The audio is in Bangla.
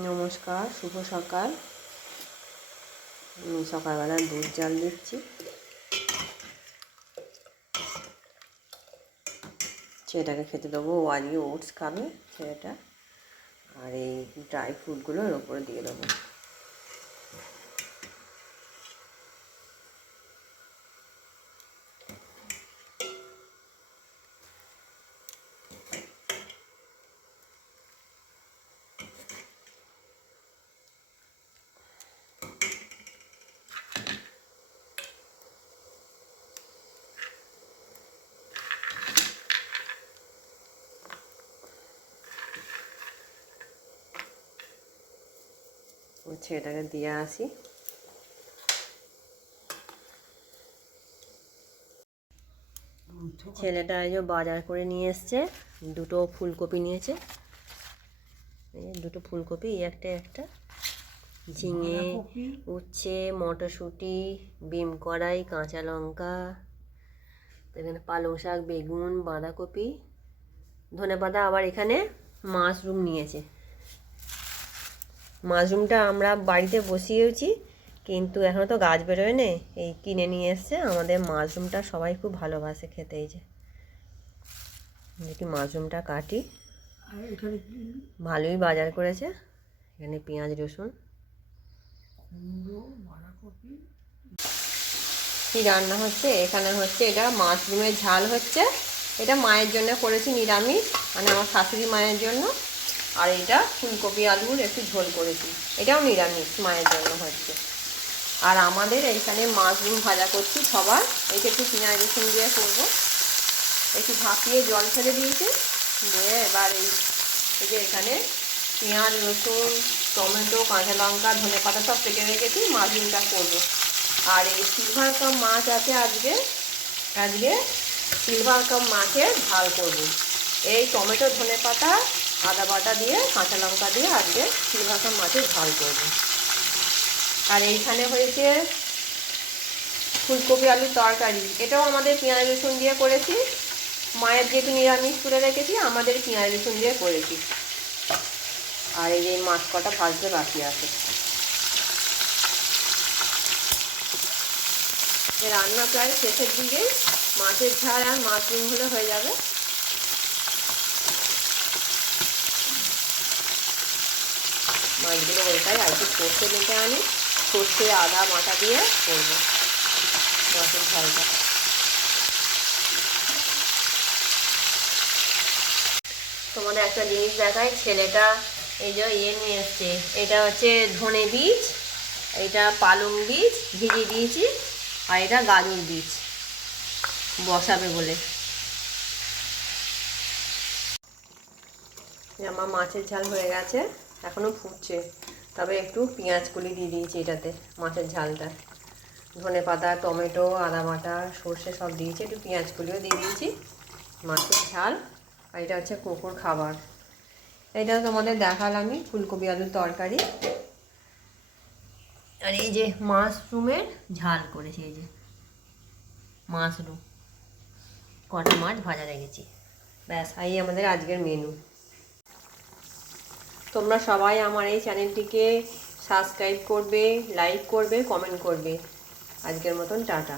নমস্কার, শুভ সকাল। আমি সকালবেলা দুধ জাল দিচ্ছি। ছেলেটাকে খেতে দেবো। ও আজকে ওটস খাবে ছেলেটা, আর এই ড্রাই ফ্রুটগুলো ওর ওপরে দিয়ে দেবো। ও ছেলেটাকে দিয়ে আসি। ছেলেটা এই যে বাজার করে নিয়ে এসছে, দুটো ফুলকপি নিয়েছে। এই দুটো ফুলকপি, একটা ঝিঙে, উচ্ছে, মটরশুঁটি, বিম কড়াই, কাঁচা লঙ্কা, এখানে পালং শাক, বেগুন, বাঁধাকপি, ধনেপাতা, আবার এখানে মাশরুম নিয়েছে। মাশরুমটা আমরা বাড়িতে বসিয়েছি, কিন্তু এখনও তো গাছ বেরোয় নি, এই কিনে নিয়ে এসছে। আমাদের মাশরুমটা সবাই খুব ভালোবাসে খেতে। এই যে দেখি মাশরুমটা কাটি, ভালোই বাজার করেছে। এখানে পেঁয়াজ, রসুন। কি রান্না হচ্ছে এখানে? হচ্ছে এটা মাশরুমের ঝাল হচ্ছে। এটা মায়ের জন্য করেছি, নিরামিষ, মানে আমার শাশুড়ি মায়ের জন্য। আর এটা ফুলকপি আলুর একটু ঝোল করেছি, এটাও নিরামিষ, মায়ের জন্য হচ্ছে। আর আমাদের এইখানে মাশরুম ভাজা করছি সবার। এটা একটু পেঁয়াজ রসুন দিয়ে করবো। একটু ভাপিয়ে জল ফেলে দিয়েছে, দিয়ে এবার এই যে এখানে পেঁয়াজ, রসুন, টমেটো, কাঁচা লঙ্কা, ধনেপাতা সব কেটে রেখেছি, মাশরুমটা করবো। আর এই সিলভার কাপ মাছ আছে আজকে সিলভার কাপ মাছের ঝাল করব। এই টমেটো, ধনেপাতা, আদা বাটা দিয়ে, কাঁচা লঙ্কা দিয়ে আজকে সিলভার কাপ মাছের ঝাল করব। আর এইখানে হয়েছে ফুলকপি আলুর তরকারি। এটাও আমাদের পেঁয়াজ রসুন দিয়ে করেছি। মায়ের যেহেতু নিরামিষ করে রেখেছি, আমাদের পেঁয়াজ রসুন দিয়ে করেছি। আর এই যে মাছ কটা ভাজতে বাকি আছে। রান্না প্রায় শেষের দিকে, মাছের ঝাল আর মাশরুম হলে হয়ে যাবে। মাছগুলো ওইটাই আর একটু সর্ষে মেখে আনি, সর্ষে আদা বাটা দিয়ে করবো মাছের ঝালটা। তোমাদের একটা জিনিস দেখাই, ছেলেটা এই যে নিয়ে এসছে। এটা হচ্ছে ধনে বীজ, এটা পালং বীজ ভিজিয়ে দিয়েছি, আর এটা গাজর বীজ বসাবে বলে। আমার মাছের ঝাল হয়ে গেছে, এখনও ফুটছে। তবে একটু পেঁয়াজ কুলি দিয়ে দিয়েছি এটাতে, মাছের ঝালটা। ধনেপাতা, টমেটো, আদা বাটা, সর্ষে সব দিয়েছি, একটু পেঁয়াজ কুলিও দিয়ে দিয়েছি। মাছের ঝাল। আর এটা হচ্ছে কুকুর খাবার। এটা তোমাদের দেখালামই, ফুলকপি আলুর তরকারি। আর এই যে মাশরুমের ঝাল করেছি, এই যে মাশরুম, কটা মাছ ভাজা রেখেছি। ব্যাস, এই আমাদের আজকের মেনু। তোমরা সবাই আমার এই চ্যানেলটিকে সাবস্ক্রাইব করবে, লাইক করবে, কমেন্ট করবে। আজকের মতন টাটা।